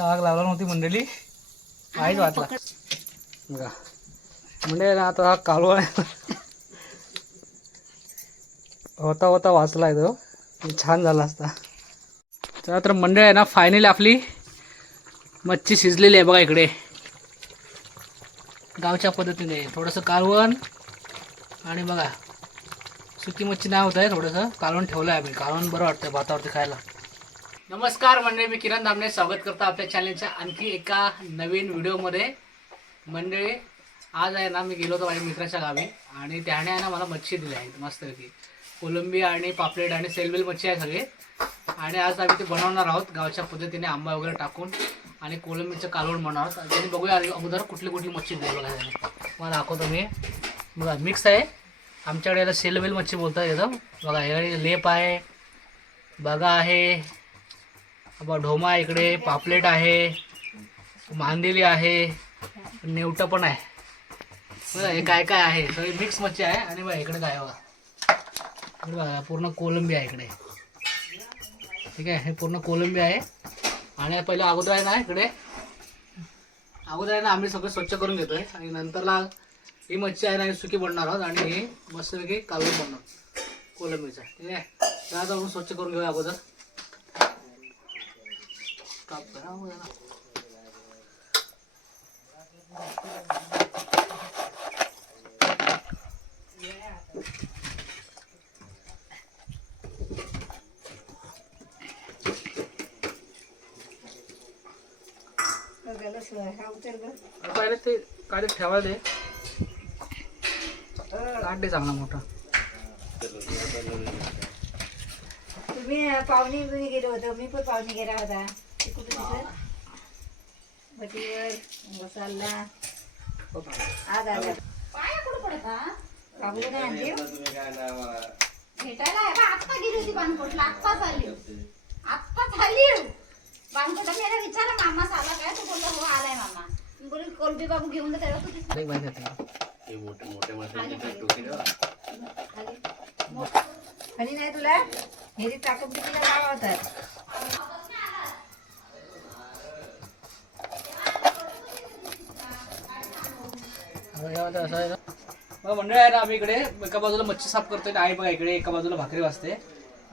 आग लावला नव्हती मंडळी काहीच वाटला बघा म्हणजे ना आता कालवण होता होता वाचलाय तो छान झाला असता. चला तर मंडळी आहे ना फायनली आपली मच्छी शिजलेली आहे बघा इकडे गावच्या पद्धतीने थोडंसं कालवण आणि बघा सुकी मच्छी नाही होत आहे थोडंसं कालवण ठेवलं आहे आम्ही कालवण बरं वाटतं भातावरती खायला. नमस्कार मंडळी मी किरण दामणे स्वागत करतो आपल्या चॅनलच्या आणखी एका नवीन व्हिडिओमध्ये. मंडळी आज आहे ना मी गेलो होतो माझ्या मित्राच्या गावी आणि त्याने आहे ना मला मच्छी दिली आहे मस्तपैकी कोलंबी आणि पापलेट आणि सेलवेल मच्छी आहे सगळे आणि आज आम्ही ते बनवणार आहोत गावच्या पद्धतीने आंबा वगैरे टाकून आणि कोलंबीचं कालवण बनवणार आहोत. त्यांनी बघूया अगोदर कुठली कुठली मच्छी दिली बघा मला दाखवतो मी बघा मिक्स आहे आमच्याकडे याला सेलवेल मच्छी बोलतात एकदम बघा हे लेप आहे बघा आहे ढोमा इकडे पापलेट आहे मांदेली आहे नेवटं पण आहे बघा हे काय काय आहे सगळी मिक्स मच्छी आहे. आणि बघा इकडे काय बघा पूर्ण कोलंबी आहे इकडे ठीक आहे हे पूर्ण कोलंबी आहे. आणि पहिले अगोदर आहे ना इकडे अगोदर आहे ना आम्ही सगळं स्वच्छ करून घेतोय आणि नंतरला ही मच्छी आहे ना सुकी बनणार आहोत आणि हे मस्तपैकी कालवण बनणार कोलंबीचं ठीक आहे. त्यात आपण स्वच्छ करून घेऊया अगोदर काप करा पहिले ते काढत ठेवायला दे काढ दे चांगला मोठा. तुम्ही पाहुणे गेलो होतो मी पण पाहुणे गेला होता ते कुठे दिसत भटीवर मसाला आज आला पाया कुठं पडत बाबू नाही आणली भेटायला आत्ता गेली होती बानकोटला आत्ताच आली बानकोटला मी याला विचारलं मामा आला काय तो बोलला हो आलाय मामा मी बोलली कोलबी बाबू घेऊन जा तेव्हा खाली नाही तुला हे टाकून कितीला गाव होतात असं आहे ना मग मंडळ आहे ना आम्ही इकडे एका बाजूला मच्छी साफ करतोय आई बघा इकडे एका बाजूला भाकरी वाजते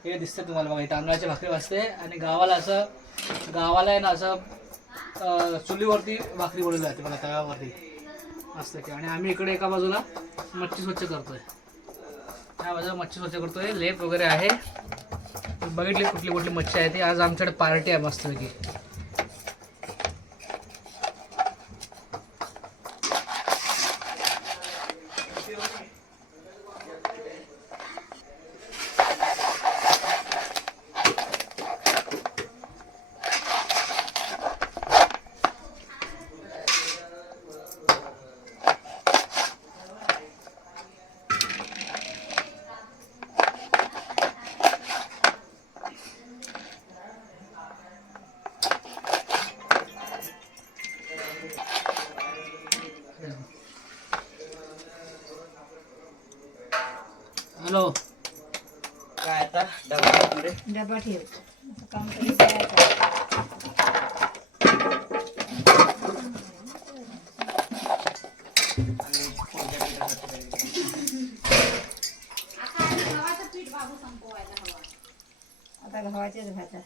हे दिसतं तुम्हाला बघा तांदळाची भाकरी वाजते आणि गावाला आहे ना असं चुलीवरती भाकरी बनवली जाते बघा तव्यावरती असतं की. आणि आम्ही इकडे एका बाजूला मच्छी स्वच्छ करतोय त्या बाजूला मच्छी स्वच्छ करतोय लेप वगैरे आहे बघितली कुठली कुठली मच्छी आहे ती. आज आमच्याकडे पार्टी आहे मस्तपैकी. हॅलो काय आता डबा ठेव काम आता गव्हाच्याच भाज्या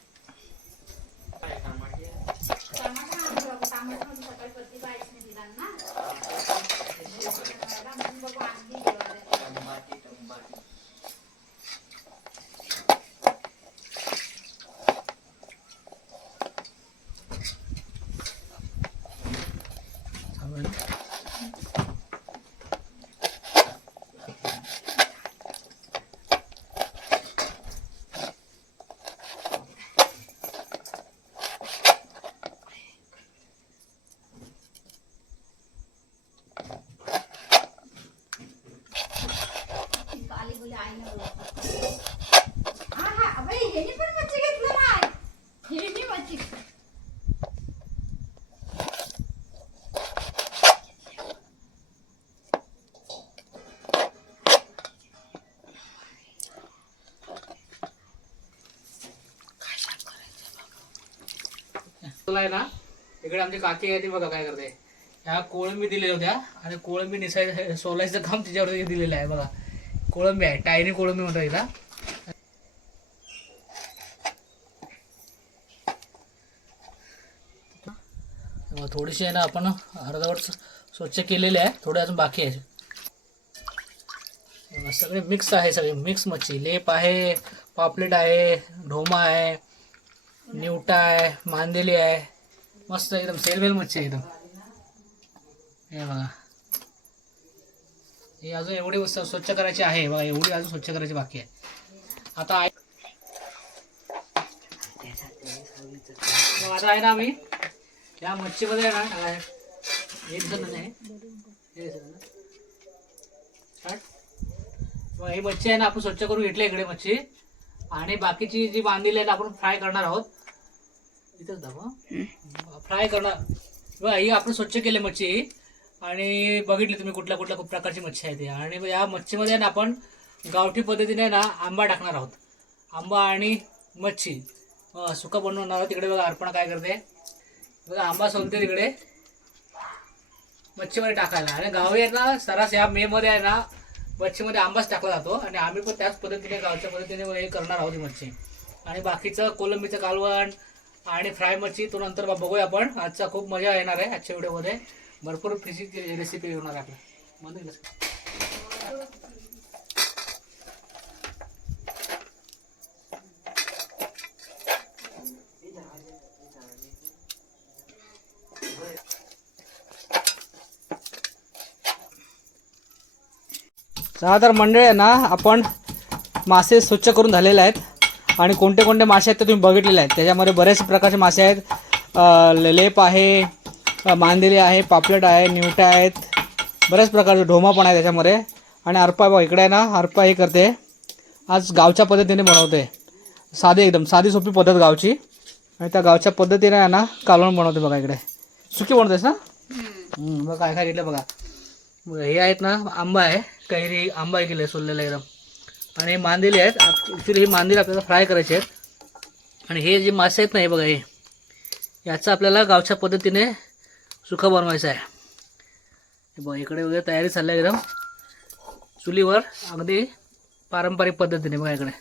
आहे ना इकडे आमची काकी आहे ती बघा काय करते. ह्या कोळंबी दिलेल्या होत्या आणि कोळंबी निसायचं सोलायचं काम तिच्यावरती दिलेलं आहे बघा. कोळंबी आहे, टायरी कोळंबी म्हणतो हिला. थोडीशी आहे ना आपण अर्धवट स्वच्छ केलेले आहे, थोडे अजून बाकी आहे. सगळे मिक्स आहे, सगळे मिक्स मच्छी. लेप आहे, पापलेट आहे, ढोमा आहे, निवटा आहे, मांदेली आहे. मस्त एकदम सेलवेल मच्छी आहे एकदम. हे बघा, ही अजून एवढी स्वच्छ करायची आहे बघा, एवढी अजून स्वच्छ करायची बाकी आहे. आता आहे ना आम्ही या मच्छीमध्ये आहे ना हे दिसत नाही, हे दिसत ना स्टार्ट. ही मच्छी आहे ना आपण स्वच्छ करून घेतली इकडे मच्छी, आणि बाकीची जी बांधलेली आहे ना आपण फ्राय करणार आहोत. इथंच दाखवा, फ्राय करणार. ही आपण स्वच्छ केली मच्छी आणि बघितली तुम्ही कुठल्या कुठल्या खूप प्रकारची मच्छी आहे ती. आणि या मच्छीमध्ये ना आपण गावठी पद्धतीने ना आंबा टाकणार आहोत. आंबा आणि मच्छी सुका बनवणार आहोत. तिकडे बघा अर्पणा काय करते बघा, आंबा सोलते तिकडे मच्छीमध्ये टाकायला. आणि गावी आहे ना सरास या मे मध्ये आहे ना मच्छीमध्ये आंबाच टाकला जातो, आणि आम्ही पण त्याच पद्धतीने गावच्या पद्धतीने हे करणार आहोत ही मच्छी. आणि बाकीचं कोलंबीचं कालवण आणि फ्राय मच्छी तो नंतर बघूया आपण. आजचा खूप मजा येणार आहे आजच्या व्हिडिओमध्ये. भरपूर फिशिंगची रेसिपी होणार आहे आपल्या. चला तर मंडळी आहे ना, आपण मासे स्वच्छ करून झालेले आहेत. आणि कोणते कोणते मासे आहेत ते तुम्ही बघितलेले आहेत. त्याच्यामध्ये बरेच प्रकारचे मासे आहेत. लेप आहे, मांदेली आहे, पापलेट आहे, निवटा आहेत, बऱ्याच प्रकारचे ढोमा पण आहे त्याच्यामध्ये. आणि अर्पा बघा इकडे आहे ना, अर्पा हे करते आज गावच्या पद्धतीने बनवते. साधी एकदम साधी सोपी पद्धत गावची, आणि त्या गावच्या पद्धतीने आहे ना कालवण बनवते. बघा इकडे सुकी बनवतेस ना. बघा काय काय घेतलं बघा. हे आहेत ना आंबा आहे, कैरी आंबा केलं सोललेलं एकदम. आणि मांदेली आहेत. ॲक्च्युली ही मांदेली आपल्याला फ्राय करायची आहेत. आणि हे जे मासे आहेत ना हे बघा, हे याचं आपल्याला गावच्या पद्धतीने सुखं बनवायचं आहे. हे बघा इकडे वगैरे तयारी चालली आहे एकदम चुलीवर, अगदी पारंपरिक पद्धतीने. बघा इकडे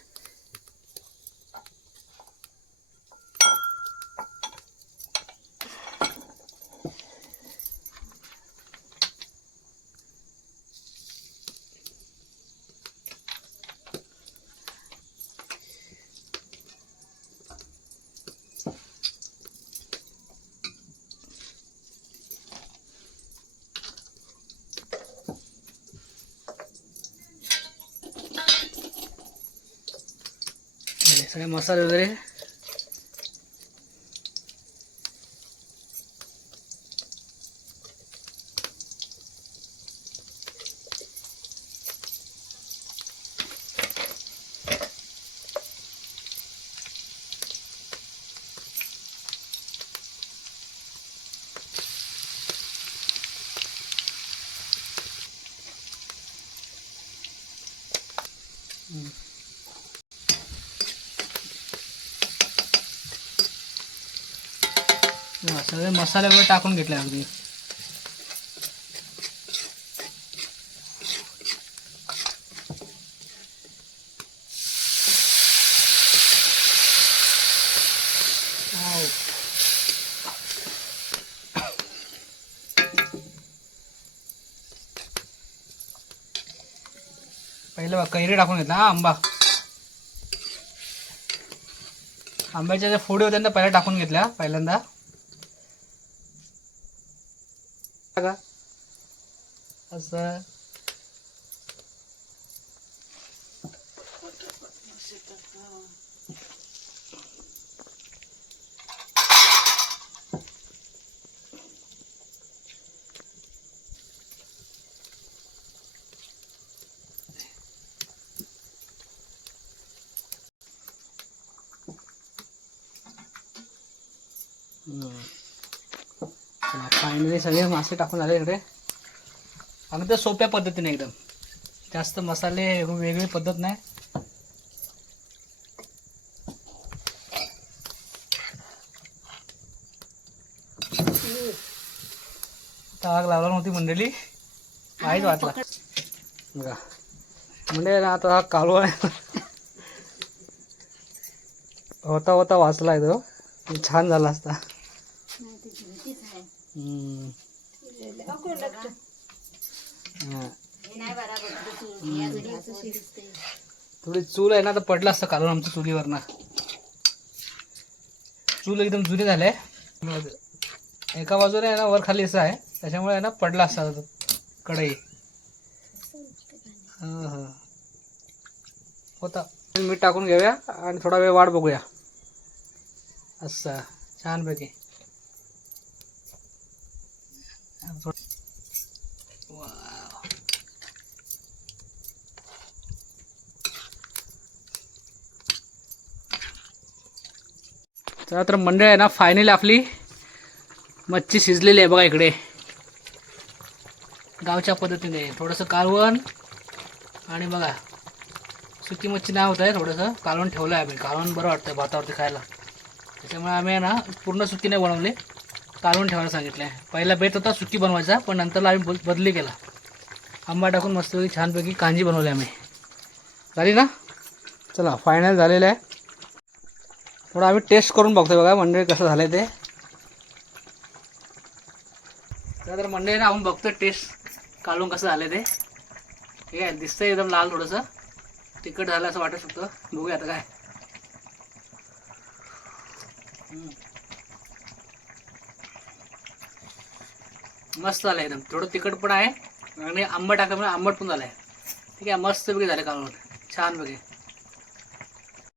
सगळे मसाले वगैरे. सगळे मसाले वगैरे टाकून घेतले अगदी. पहिले बघ कैरी टाकून घेतला. आंबा, आंब्याच्या ज्या फोडी होत्या त्या पहिल्या टाकून घेतल्या पहिल्यांदा. असं फायनली सगळे मासे टाकून आले इकडे. अगदी सोप्या पद्धतीने एकदम, जास्त मसाले वेगळी पद्धत नाही. आता आग लावला नव्हती मंडळी, काहीच वाटला बघा म्हणजे ना. आता हा कालवा होता होता वाचलाय तो, छान झाला असता. थोडी चूल आहे ना, तर पडला असतं कालवण आमच्या चुलीवर ना. चूल एकदम जुनी झाले, एका बाजूने आहे ना वर खाली असं आहे, त्याच्यामुळे आहे ना पडला असता कढई. होता. मीठ टाकून घेऊया आणि थोडा वेळ वाट बघूया. असं छानपैकी. तर मंडळ आहे ना, फायनली आपली मच्छी शिजलेली आहे बघा. इकडे गावच्या पद्धतीने थोडंसं कालवण आणि बघा सुकी मच्छी नाही होत आहे, थोडंसं कालवण ठेवलं आहे आम्ही. कालवण बरं वाटतं भातावरती खायला, त्याच्यामुळे आम्ही आहे ना पूर्ण सुकी नाही बनवली, कालवण ठेवायला सांगितलं आहे. पहिला बेत होता सुकी बनवायचा, पण नंतरला आम्ही बदली केला. आंबा टाकून मस्तपैकी छानपैकी कांजी बनवली आम्ही. झाली ना. चला फायनल झालेलं आहे. थोडं आम्ही टेस्ट करून बघतोय बघा मंडळी कसं झालं ते. तर मंडळी ना आपण बघतोय टेस्ट कालवून कसं झालं ते. ठीक आहे, दिसतंय एकदम लाल, थोडंसं तिखट झालं असं वाटू शकतं. बघूया आता काय. मस्त झालं एकदम. थोडं तिखट पण आहे आणि आंबट टाकल्यामुळे आंबट पण झालं आहे. ठीक आहे, मस्तपैकी झालं कालवण छानपैकी.